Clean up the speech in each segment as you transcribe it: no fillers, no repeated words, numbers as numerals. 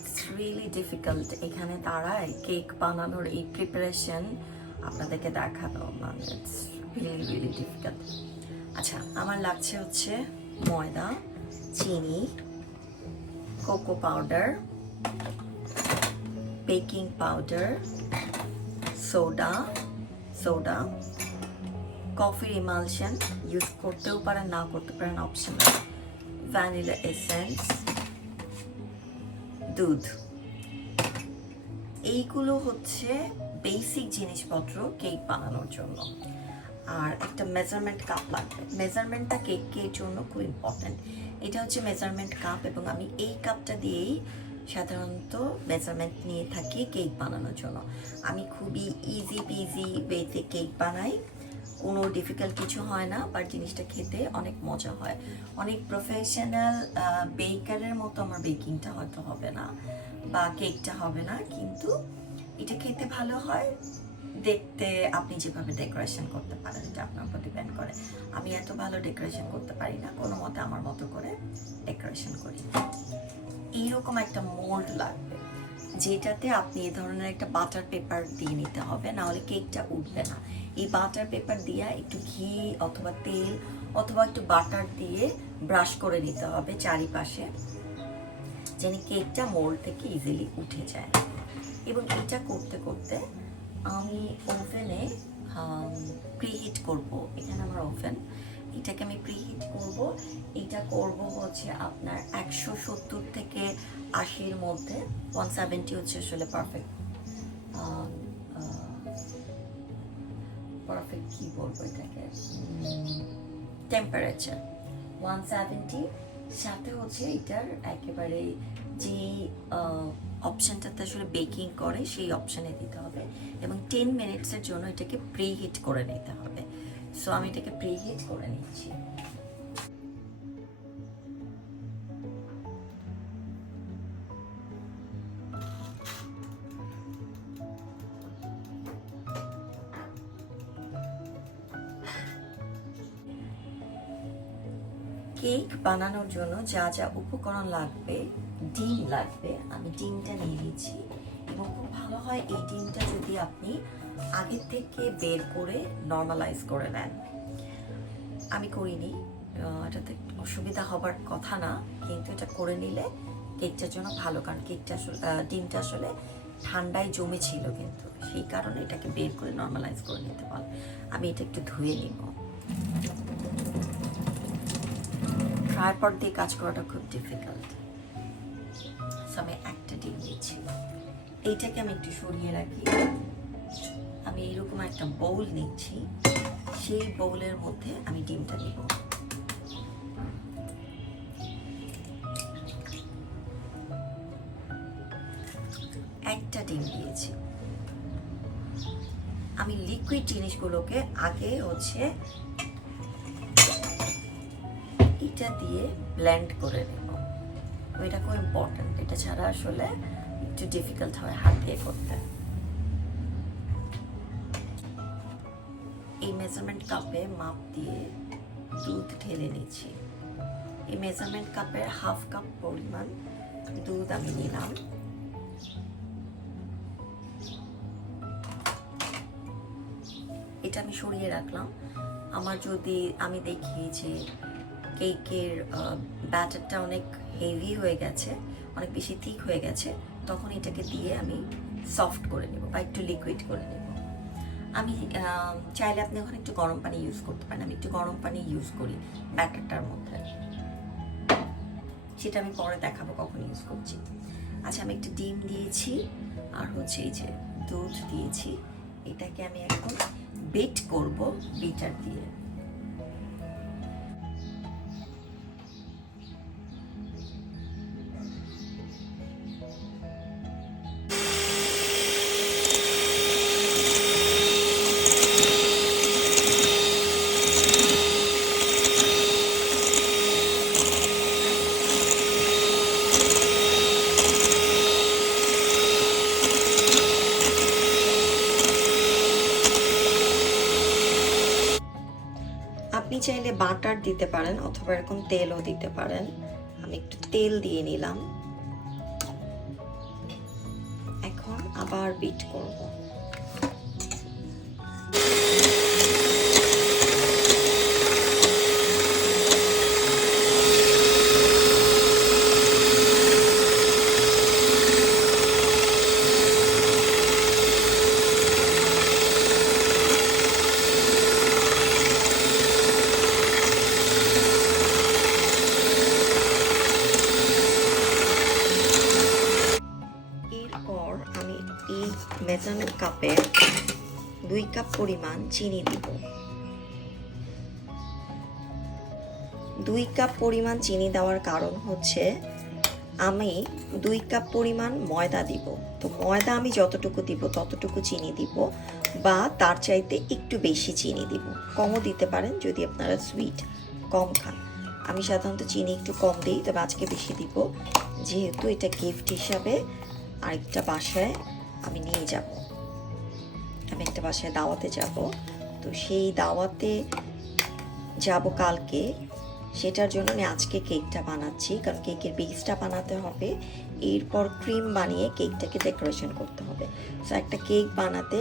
It's really difficult এখানে দাঁড়ায় cake বানানোর এই প্রিপারেশন আপনাদেরকে দেখানো, মানে ইটস রিয়েলি রিয়েলি ডিফিকাল্ট। আচ্ছা, আমার লাগছে হচ্ছে ময়দা, চিনি, cocoa powder, baking powder, soda, কফির ইমালশন ইউজ করতেও পারেন, না করতে পারেন, অপশনাল, ভ্যানিলা এসেন্স, দুধ। এইগুলো হচ্ছে বেসিক জিনিসপত্র কেক বানানোর জন্য। আর একটা মেজারমেন্ট কাপ লাগবে। মেজারমেন্টটা কেকের জন্য খুব ইম্পর্ট্যান্ট। এটা হচ্ছে মেজারমেন্ট কাপ এবং আমি এই কাপটা দিয়েই সাধারণত মেজারমেন্ট নিয়ে থাকি কেক বানানোর জন্য। আমি খুবই ইজি পিজি ওয়েতে কেক বানাই, কোনো ডিফিকাল্ট কিছু হয় না, বাট জিনিসটা খেতে অনেক মজা হয়। অনেক প্রফেশনাল বেকারের মতো আমার বেকিংটা হয়তো হবে না বা কেকটা হবে না, কিন্তু এটা খেতে ভালো হয়। দেখতে আপনি যেভাবে ডেকোরেশন করতে পারেন এটা আপনার উপর ডিপেন্ড করে। আমি এত ভালো ডেকোরেশন করতে পারি না, কোনো মতে আমার মতো করে ডেকোরেশন করি। এইরকম একটা মোল্ড লাগবে যেটাতে আপনি এই ধরনের একটা বাটার পেপার দিয়ে নিতে হবে, না হলে কেকটা উঠবে না। এই বাটার পেপার দিয়ে একটু ঘি অথবা তেল অথবা একটু বাটার দিয়ে ব্রাশ করে নিতে হবে চারিপাশে, যেন কেকটা মোল্ড থেকে ইজিলি উঠে যায়। এবং এটা করতে করতে আমি ওভেনে প্রিহিট করব। এখানে আমার ওভেন, এটাকে আমি প্রিহিট করব। এটা করব হচ্ছে আপনার 170 থেকে 80-র মধ্যে। 170 হচ্ছে আসলে পারফেক্ট কি বলবো এটাকে, টেম্পারেচার 170। সাথে হচ্ছে এটার একেবারে যে অপশানটাতে আসলে বেকিং করে সেই অপশানে দিতে হবে এবং 10 মিনিটসের জন্য এটাকে প্রিহিট করে নিতে হবে। সো আমি এটাকে প্রিহিট করে নিচ্ছি। কেক বানানোর জন্য যা যা উপকরণ লাগবে, ডিম লাগবে। আমি ডিমটা নিয়ে নিচ্ছি এবং খুব ভালো হয় এই ডিমটা যদি আপনি আগে থেকে বের করে নর্মালাইজ করে নেন। আমি করিনি, এটাতে অসুবিধা হবার কথা না, কিন্তু এটা করে নিলে কেকটার জন্য ভালো, কারণ কেকটা আসলে ডিমটা আসলে ঠান্ডায় জমেছিল, কিন্তু সেই কারণে এটাকে বের করে নর্মালাইজ করে নিতে পারো। আমি এটা একটু ধুয়ে নিব। ট্রাইপড দিয়ে কাজ করাটা খুব ডিফিকাল্ট। আমি একটা ডিম দিচ্ছি, এইটাকে আমি একটু সরিয়ে রাখি। আমি এইরকম একটা বোল নিচ্ছি, সেই বোলের মধ্যে আমি ডিমটা নিব। একটা ডিম দিয়েছি। আমি লিকুইড জিনিসগুলোকে আগে হচ্ছে এটা দিয়ে ব্লেন্ড করে নেব। এটা খুব ইম্পর্টেন্ট, এটা ছাড়া আসলে একটু ডিফিকাল্ট হয় হাত দিয়ে করতে। এই মেজারমেন্ট কাপে মাপ দিয়ে দুধ ঢেলে নিচ্ছি। এই মেজারমেন্ট কাপের হাফ কাপ পরিমাণ দুধ আমি নিলাম। এটা আমি সরিয়ে রাখলাম। আমার যদি আমি দেখি যে কেকের ব্যাটারটা অনেক হেভি হয়ে গেছে, অনেক বেশি থিক হয়ে গেছে, তখন এটাকে দিয়ে আমি সফট করে নেব বা একটু লিকুইড করে নেব। আমি চাইলে আপনি ওখানে একটু গরম পানি ইউজ করতে পারেন। আমি একটু গরম পানি ইউজ করি ব্যাটারটার মধ্যে, সেটা আমি পরে দেখাবো কখন ইউজ করছি। আচ্ছা, আমি একটা ডিম দিয়েছি আর হচ্ছে এই যে দুধ দিয়েছি। এটাকে আমি এখন বিট করব বিটার দিয়ে। আপনি চাইলে বাটার দিতে পারেন অথবা এরকম তেলও দিতে পারেন। আমি একটু তেল দিয়ে নিলাম। এখন আবার বিট করব। এরপর আমি এই মেজারমেন্ট কাপে 2 কাপ পরিমাণ চিনি দিব। 2 কাপ পরিমাণ চিনি দেওয়ার কারণ হচ্ছে আমি 2 কাপ পরিমাণ ময়দা দিব। তো ময়দা আমি যতটুকু দিব ততটুকু চিনি দিব, বা তার চাইতে একটু বেশি চিনি দিব। কমও দিতে পারেন যদি আপনারা সুইট কম খান। আমি সাধারণত চিনি একটু কম দিই, তবে আজকে বেশি দিব যেহেতু এটা গিফট হিসাবে আরেকটা বাসায় আমি নিয়ে যাব। আমি একটা বাসায় দাওয়াতে যাব, তো সেই দাওয়াতে যাব কালকে, সেটার জন্য আমি আজকে কেকটা বানাচ্ছি। কারণ কেকের বেসটা বানাতে হবে, এরপর ক্রিম বানিয়ে কেকটাকে ডেকোরেশন করতে হবে। সো একটা কেক বানাতে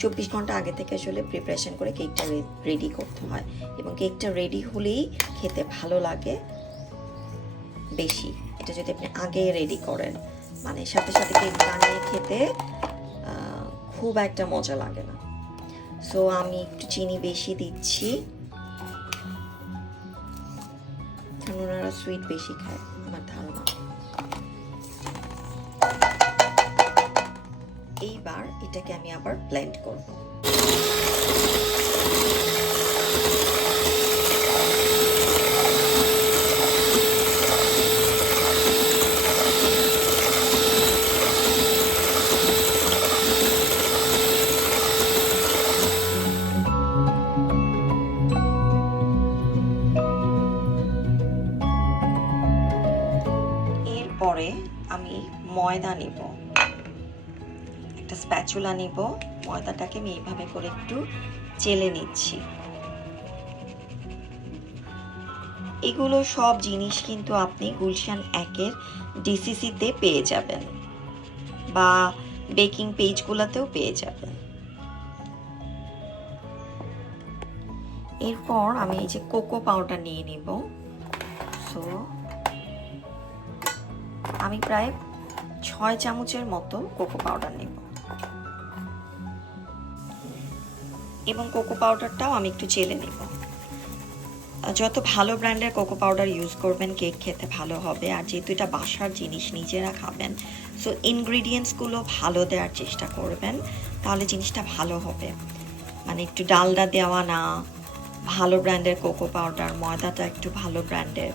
24 ঘন্টা আগে থেকে আসলে প্রিপারেশন করে কেকটা রেডি করতে হয়, এবং কেকটা রেডি হলেই খেতে ভালো লাগে বেশি। এটা যদি আপনি আগে রেডি করেন, মানে সাথে সাথে কেক বানিয়ে খেতে খুব একটা মজা লাগে না। সো আমি একটু চিনি বেশি দিচ্ছি, কারণ ওনারা সুইট বেশি খায় আমার ধারণা। এইবার এটাকে আমি আবার ব্লেন্ড করব। এরপরে আমি ময়দা নিব, একটা স্প্যাচুলা নিব। ময়দাটাকে আমি এইভাবে করে একটু চেলে নিচ্ছি। এগুলো সব জিনিস কিন্তু আপনি গুলশান 1-এর ডিসিসিতে পেয়ে যাবেন, বা বেকিং পেজগুলোতেও পেয়ে যাবেন। এরপর আমি এই যে কোকো পাউডার নিয়ে নিব। সো আমি প্রায় 6 চামচের মতো কোকো পাউডার নেব, এবং কোকো পাউডারটাও আমি একটু চেলে নেব। যত ভালো ব্র্যান্ডের কোকো পাউডার ইউজ করবেন কেক খেতে ভালো হবে। আর যেহেতু এটা বাসার জিনিস, নিজেরা খাবেন, সো ইনগ্রিডিয়েন্টসগুলো ভালো দেওয়ার চেষ্টা করবেন, তাহলে জিনিসটা ভালো হবে। মানে একটু ডালডা দেওয়া না, ভালো ব্র্যান্ডের কোকো পাউডার, ময়দাটা একটু ভালো ব্র্যান্ডের,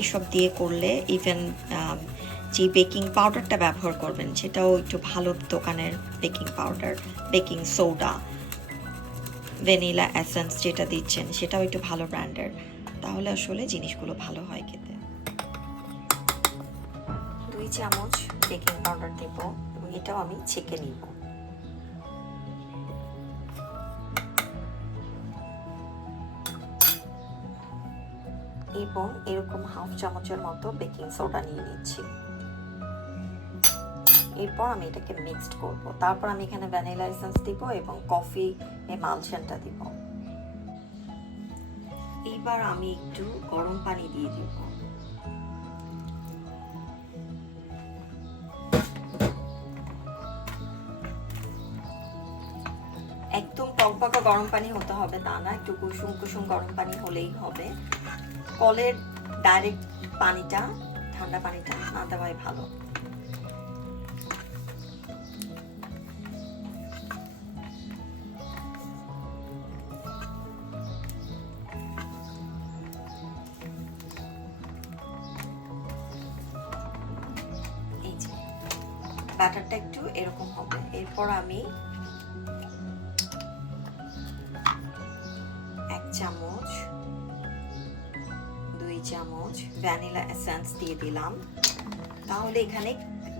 এইসব দিয়ে করলে, ইভেন যে বেকিং পাউডারটা ব্যবহার করবেন সেটাও একটু ভালো দোকানের baking powder, baking soda, vanilla essence যেটা দিচ্ছেন সেটাও একটু ভালো ব্র্যান্ডের, তাহলে আসলে জিনিসগুলো ভালো হয় খেতে। 2 চামচ বেকিং পাউডার দেব, এবং এটাও আমি ছেঁকে নিব। এবং এরকম 1/2 চামচের মতো বেকিং সোডা নিয়ে নিচ্ছি। এরপর আমি এটাকে মিক্সড করব। তারপর আমি এখানে ভ্যানিলা এসেন্স দিব এবং কফি এমালশনটা দিব। এইবার আমি একটু গরম পানি দিয়ে দিব। একদম টকবকা গরম পানি হতে হবে তা না, একটু কুসুম কুসুম গরম পানি হলেই হবে। কলের ডাইরেক্ট পানিটা, ঠান্ডা পানিটা না দেওয়াই ভালো। এই যে ব্যাটারটা একটু এরকম হবে। এরপর আমি 1 চামচ 2 চামচ ভ্যানিলা এসেন্স দিয়ে দিলাম। তাহলে এখানে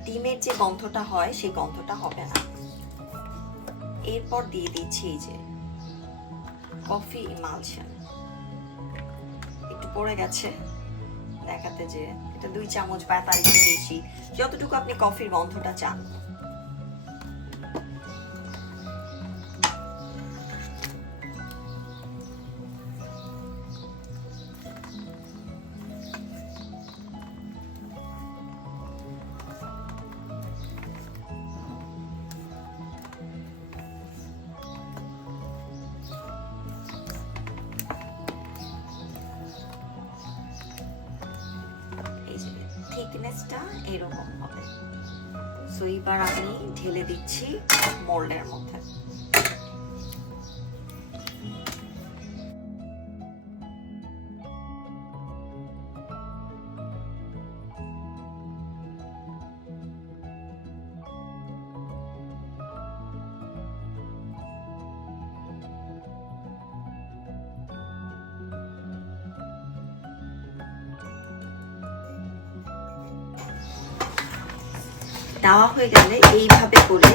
ডিমের যে গন্ধটা হয় সেই গন্ধটা হবে না। এরপর দিয়ে দিচ্ছি এই যে কফি ইমালশন, একটু পড়ে গেছে দেখাতে, যে এটা 2 চামচ বা তার একটু বেশি, যতটুকু আপনি কফির গন্ধটা চান। থিকনেসটা এরকম হবে। সো এবার আমি ঢেলে দিচ্ছি মোল্ডের মধ্যে। দেওয়া হয়ে গেলে এইভাবে করে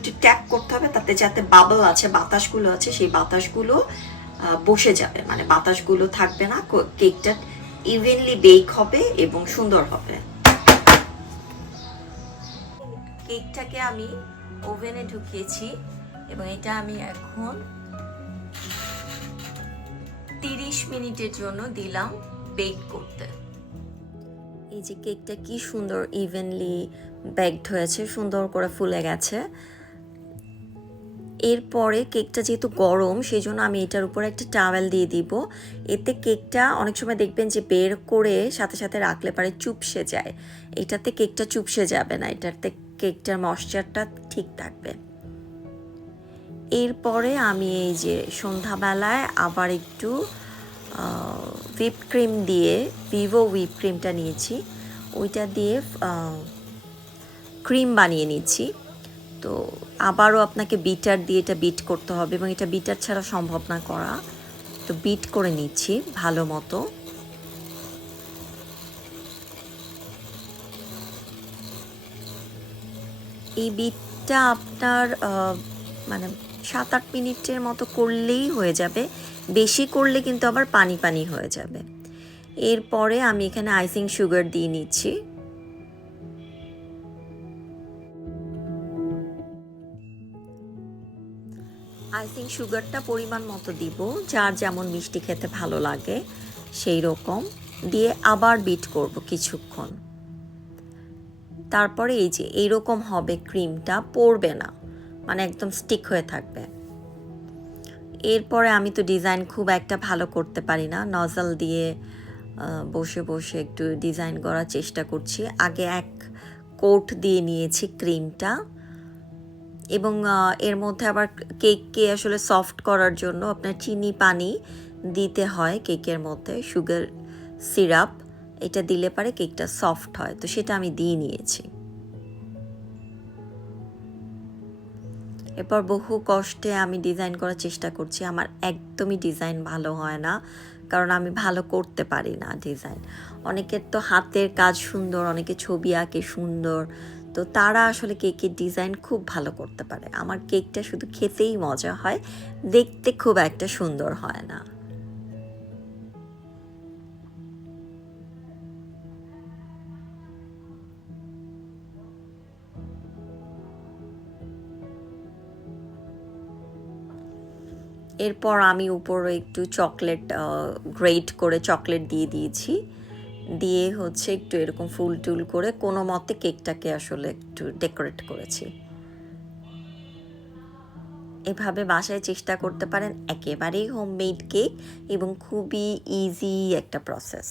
একটু ট্যাপ করতে হবে, তাতে যাতে বাবল আছে, বাতাসগুলো আছে, সেই বাতাসগুলো বসে যাবে, মানে বাতাসগুলো থাকবে না, কেকটা ইভেনলি বেক হবে এবং সুন্দর হবে। কেকটাকে আমি ওভেনে ঢুকিয়েছি এবং এটা আমি এখন 30 মিনিটের জন্য দিলাম বেক করতে। এই যে কেকটা কি সুন্দর ইভেনলি বেকড হয়েছে, সুন্দর করে ফুলে গেছে। এরপরে কেকটা যেহেতু গরম, সেই জন্য আমি এটার উপরে একটা টাওয়েল দিয়ে দিব। এতে কেকটা অনেক সময় দেখবেন যে বের করে সাথে সাথে রাখলে পারে চুপসে যায়, এটাতে কেকটা চুপসে যাবে না, এটাতে কেকটার ময়েশ্চারটা ঠিক থাকবে। এরপরে আমি এই যে সন্ধ্যাবেলায় আবার একটু হুইপ ক্রিম দিয়ে, ভিভো হুইপ ক্রিমটা নিয়েছি, ওইটা দিয়ে ক্রিম বানিয়ে নিচ্ছি। তো আবারও আপনাকে বিটার দিয়ে এটা বিট করতে হবে এবং এটা বিটার ছাড়া সম্ভব না করা। তো বিট করে নিচ্ছি ভালো মতো। এই বিটটা আপনার মানে 7-8 মিনিটের মতো করলেই হয়ে যাবে, বেশি করলে কিন্তু আবার পানি পানি হয়ে যাবে। এরপরে আমি এখানে আইসিং সুগার দিয়ে নিচ্ছি। আইসিং সুগারটা পরিমাণ মতো দিব, যার যেমন মিষ্টি খেতে ভালো লাগে সেই রকম দিয়ে আবার বিট করব কিছুক্ষণ। তারপরে এই যে এইরকম হবে, ক্রিমটা পড়বে না, মানে একদম স্টিক হয়ে থাকবে। এরপরে আমি তো ডিজাইন খুব একটা ভালো করতে পারি না, নজল দিয়ে বসে বসে একটু ডিজাইন করার চেষ্টা করছি। আগে এক কোট দিয়ে নিয়েছি ক্রিমটা, এবং এর মধ্যে আবার কেককে আসলে সফট করার জন্য আপনার চিনি পানি দিতে হয় কেকের মধ্যে, সুগার সিরাপ, এটা দিলে পারে কেকটা সফট হয়, তো সেটা আমি দিয়ে নিয়েছি। এরপর বহু কষ্টে আমি ডিজাইন করার চেষ্টা করছি। আমার একদমই ডিজাইন ভালো হয় না, কারণ আমি ভালো করতে পারি না ডিজাইন। অনেকের তো হাতের কাজ সুন্দর, অনেকে ছবি আঁকে সুন্দর, তো তারা আসলে কেকের ডিজাইন খুব ভালো করতে পারে। আমার কেকটা শুধু খেতেই মজা হয়, দেখতে খুব একটা সুন্দর হয় না। এরপর আমি উপরে একটু চকলেট গ্রেট করে চকলেট দিয়ে দিয়েছি, দিয়ে হচ্ছে একটু এরকম ফুল টুল করে কোনো মতে কেকটাকে আসলে একটু ডেকোরেট করেছি। এভাবে বাসায় চেষ্টা করতে পারেন, একেবারেই হোমমেড কেক এবং খুবই ইজি একটা প্রসেস।